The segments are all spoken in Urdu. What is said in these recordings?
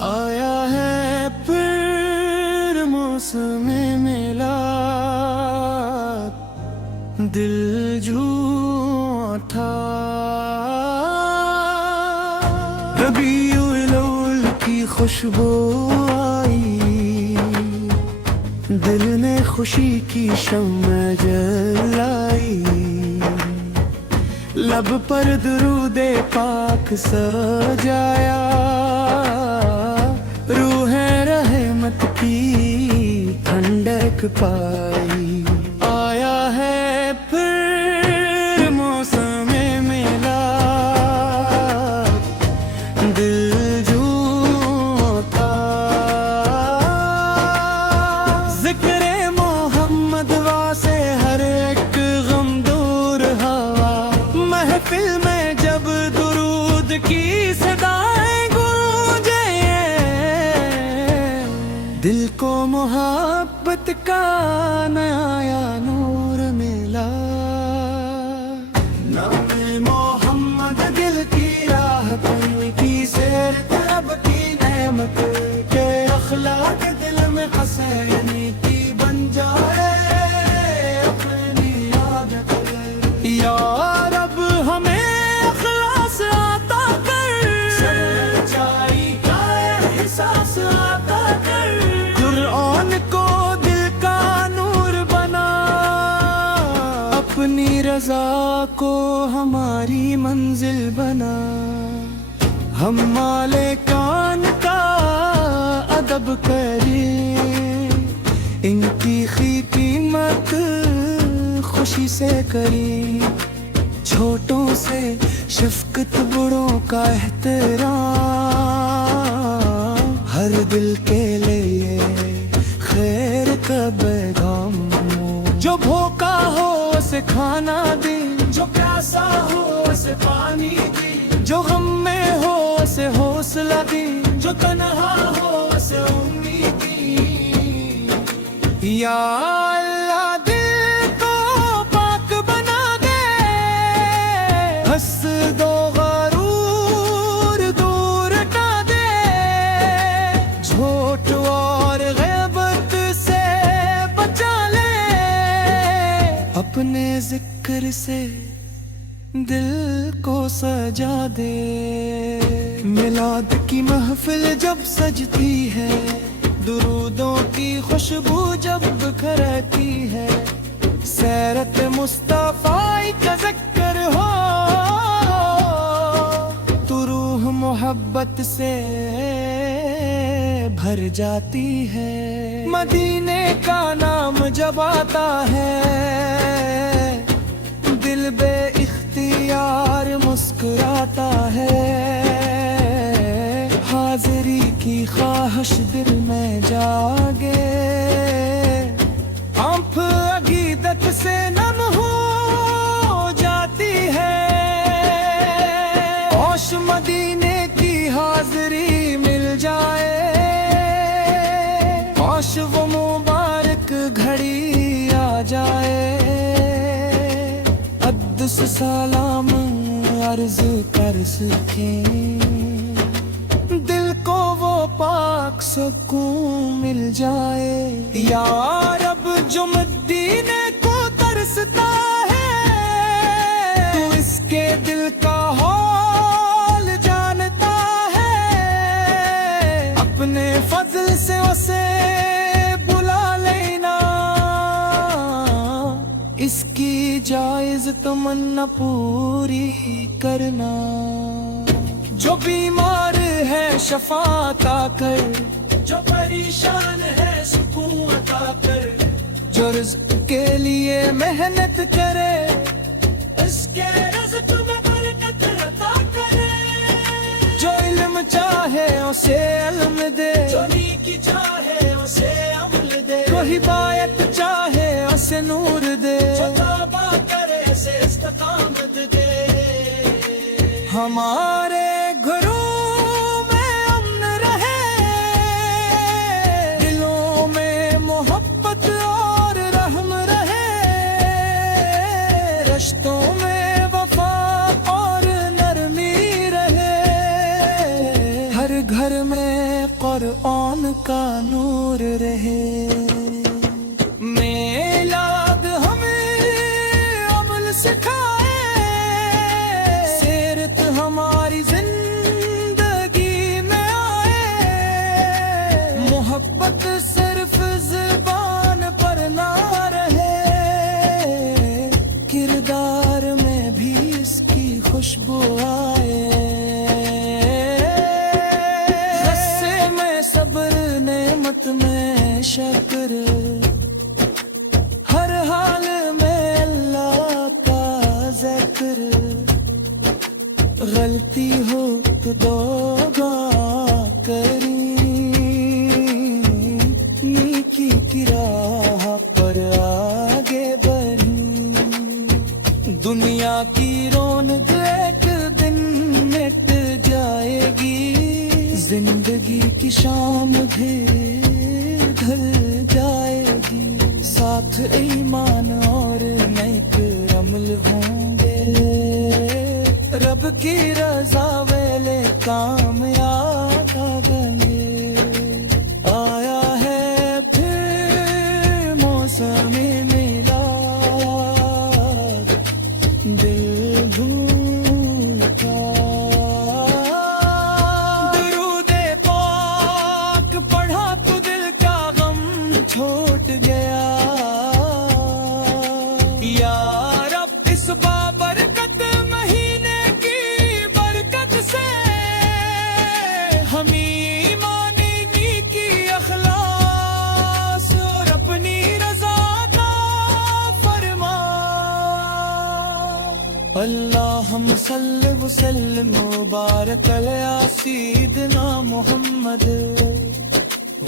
آیا ہے پھر موسم میلاد، دل جھوم اٹھا، ربیع الاول کی خوشبو آئی، دل نے خوشی کی شمع جلائی، لب پر درود پاک سجایا، روح رحمت کی ٹھنڈک پائی۔ آیا ہے پھر موسم میلاد، دل جھوم اٹھا، ذکر محمد واسے ہر ایک غم دور ہوا، محفل میں جب درود کی صدائیں گونجے، دل کو محبت کا نیا نور ملا، نام محمد دل کی راہ پر کی سیر طلب کی نعمت کے اخلاق دل میں حسینی کی بن جائے اپنی عادت، یا رب ہمیں اخلاص عطا کر، سچائی کا احساس عطا کر، قرآن کو دل کا نور بنا، اپنی رضا کو ہماری منزل بنا، ہم مالکان کا ادب کریں، ان کی قیمت خوشی سے کریں، چھوٹوں سے شفقت بڑوں کا احترام، ہر دل کے لیے خیر کا پیغام، جو بھوکا ہو اسے کھانا دیں، جو پیاسا ہو اسے پانی دیں، جو غم میں ہو اسے حوصلہ دیں، جو تنہا ہو اسے امید دیں، یا اللہ دل کو پاک بنا دے، حسد و غرور دور ہٹا دے، جھوٹ اور غیبت سے بچا لے، اپنے ذکر سے دل کو سجا دے، میلاد کی محفل جب سجتی ہے، درودوں کی خوشبو جب بکھرتی ہے، سیرت مصطفیٰ کا ذکر ہو تو روح محبت سے بھر جاتی ہے، مدینے کا نام جب آتا ہے، دل بے اختیار مسکراتا ہے، حاضری کی خواہش دل میں جاگے، آنکھ عقیدت سے نم ہو جاتی ہے، ہوش مدینے کی حاضری مل جائے، ہوش وہ مبارک گھڑی آ جائے، قدس سلام عرض کر سکیں، دل کو وہ پاک سکون مل جائے، یا رب جو مدینے کو ترستا ہے، تو اس کے دل کا حال جانتا ہے، اپنے فضل سے اسے بلا لینا، اس کی جائز تمنا پوری کرنا، جو بیمار ہے شفا عطا کر، جو پریشان ہے سکون عطا کر، جو رزق کے لیے محنت کرے اس کے رزق میں برکت عطا کرے، جو علم چاہے اسے علم دے، جو نیکی چاہے اسے عمل دے، جو ہدایت چاہے اسے نور دے، جو توبہ کرے اسے استقامت دے، ہمارے گھروں میں امن رہے، دلوں میں محبت کا نور رہے میلاد ہمیں عمل سکھائے سیرت ہماری زندگی میں آئے محبت صرف زبان پر نہ رہے کردار میں بھی اس کی خوشبو آئے میں شکر ہر حال میں اللہ کا ذکر غلطی ہو تو توبہ کری نیکی کی راہ پر آگے بڑھی دنیا کی رونق ایک دن مٹ جائے گی زندگی کی شام بھی ڈھل جائے گی ساتھ ایمان اور نیک عمل ہوں گے رب کی رضا ویلے کامیاب آ گئے آیا ہے پھر موسم میلاد دل جھوٹا چھوٹ گیا یا رب اس بابرکت مہینے کی برکت سے ہم ایمان نیکی اخلاص اور اپنی رضا عطا فرما اللہم صلی وسلم مبارک علی سیدنا محمد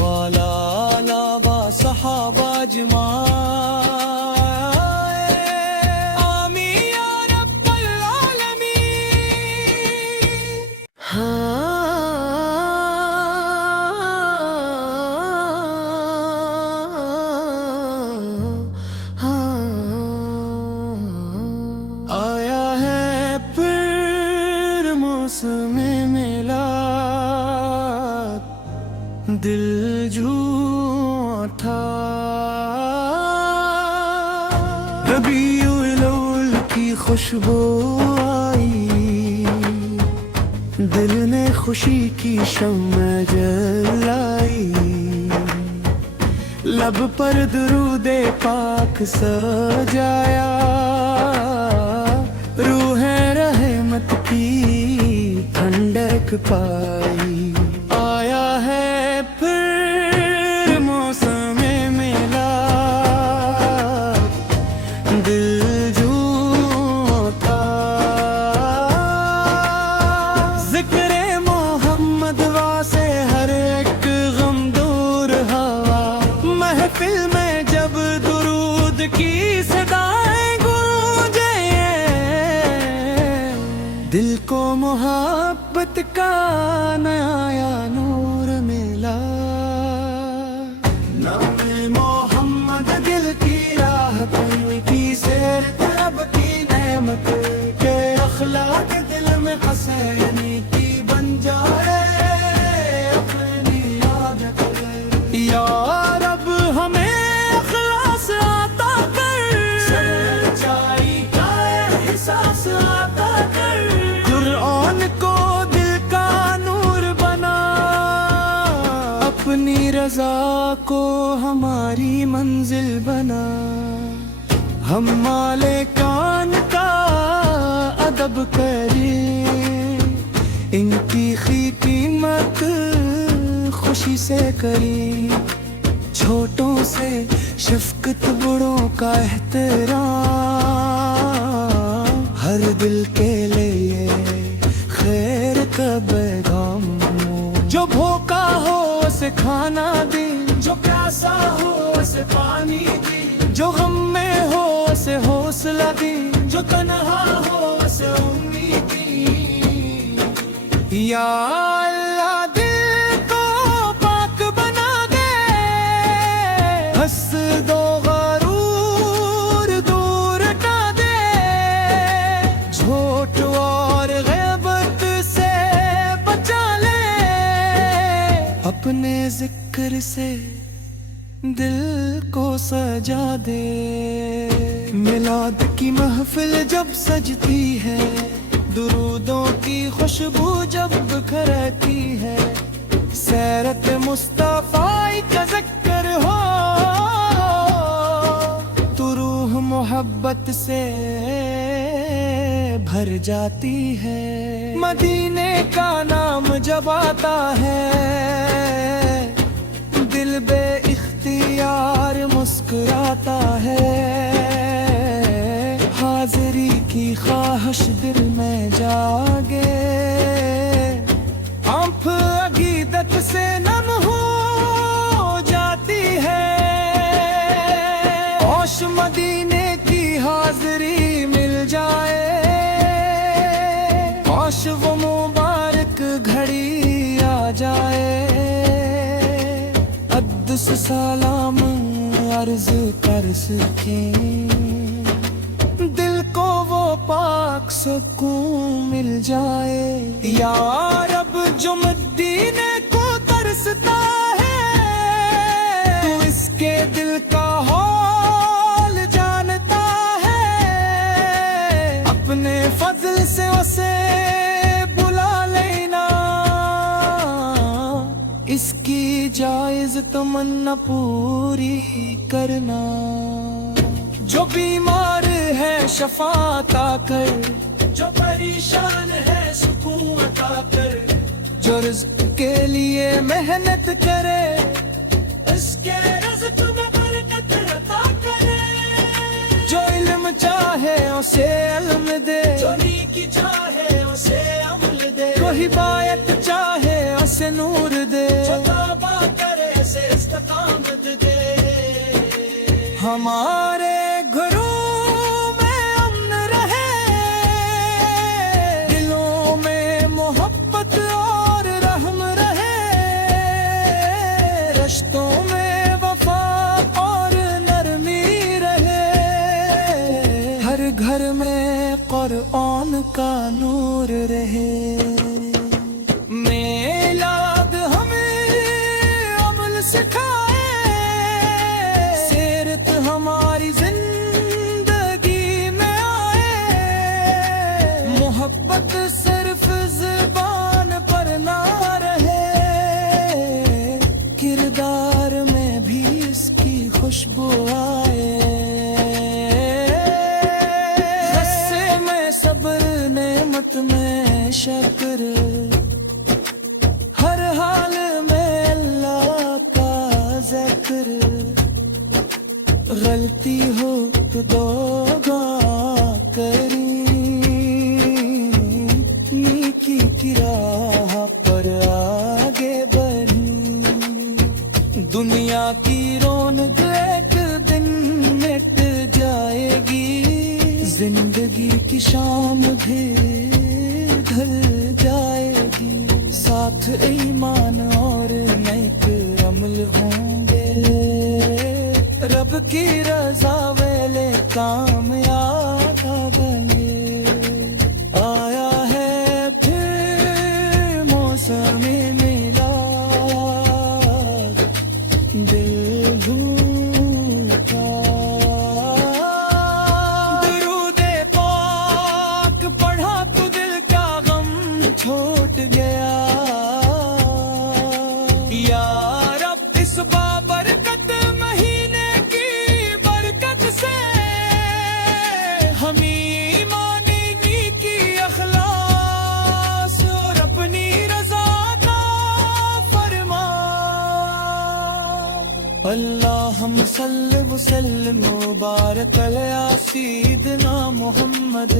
وعلى آلہ و صحابہ اجمعین آمین یا رب العالمین آیا ہے پھر موسم میلاد دل جھوٹا ربیع الاول کی خوشبو آئی دل نے خوشی کی شمع جلائی لب پر درود پاک سجایا روح رحمت کی ٹھنڈک پائی آیا ہے دل کو محبت کا نیا نور ملا نام محمد دل کی راہ پر کی سیر طلب کی نعمت کے اخلاق دل میں حسینی کی بن جائے اپنی یاد کر یا رب ہمیں اخلاص عطا کر سچائی کا احساس عطا کر قرآن کو دل کا نور بنا اپنی رضا کو ہماری منزل بنا ہم مالکان کا ادب کریں ان کی قیمت خوشی سے کریں چھوٹوں سے شفقت بڑوں کا احترام ہر دل کے لیے خیر کا پیغام جو بھوکا ہو اسے کھانا دیں جو پیاسا ہو اسے پانی دیں جو غم میں ہو اسے حوصلہ دیں جو تنہا ہو اسے امید دیں یا اللہ دل کو پاک بنا دے حسد و غرور دور ہٹا دے جھوٹ اور غیبت سے بچا لے اپنے ذکر فکر سے دل کو سجا دے، میلاد کی محفل جب سجتی ہے، درودوں کی خوشبو جب بکھرتی ہے، سیرت مصطفی کا ذکر ہو تو روح محبت سے بھر جاتی ہے، مدینے کا نام جب آتا ہے دل بے اختیار مسکراتا ہے، حاضری کی خواہش دل میں جاگے، آنکھ عقیدت سے نم ہو جاتی ہے، ہوش مدینے کی حاضری مل جائے، ہوش وہ مبارک گھڑی آ جائے، قدس سلام عرض کر سکیں، دل کو وہ پاک سکون مل جائے، یا رب جو مدینے کو ترستا ہے تو اس کے دل کا حال جانتا ہے، اپنے فضل سے اسے بلا لینا، اس کی جائز تمنا پوری کرنا، جو بیمار ہے شفا عطا کر، جو پریشان ہے سکون عطا کر، جو رزق کے لیے محنت کرے اس کے رزق میں برکت عطا کرے، جو علم چاہے اسے علم دے، جو نیکی چاہے اسے عمل دے، جو ہدایت چاہے اسے نور دے، جو توبہ کرے اسے استقامت دے، ہمارے گھروں میں امن رہے، دلوں میں محبت اور رحم رہے، رشتوں میں وفا اور نرمی رہے، ہر گھر میں قرآن کا نور رہے، میلاد ہمیں عمل سکھائے، سیرت ہماری زندگی میں آئے، محبت صرف زبان پر نہ رہے، کردار میں بھی اس کی خوشبو آئے، غصے میں صبر نعمت میں شکر، ہر حال میں اللہ کا ذکر، غلطی ہو تو توبہ کریں، نیکی کی راہ پر آگے بڑھیں، دنیا کی رونق ایک دن مٹ جائے گی، زندگی کی شام بھی ڈھل جائے گی، ساتھ ایمان اور نیک عمل ہوں گے، رب کی رضا ویلے کامیاب گئے، آیا ہے پھر موسم میلاد، دل بھوکا، درود پاک پڑھا تو دل کا غم چھوٹ گیا، یا رب اس بابرکت مہینے کی برکت سے ہم ایمانی نیکی اخلاص اور اپنی رضا عطا فرما، اللہم صلی وسلم مبارک علی سیدنا محمد۔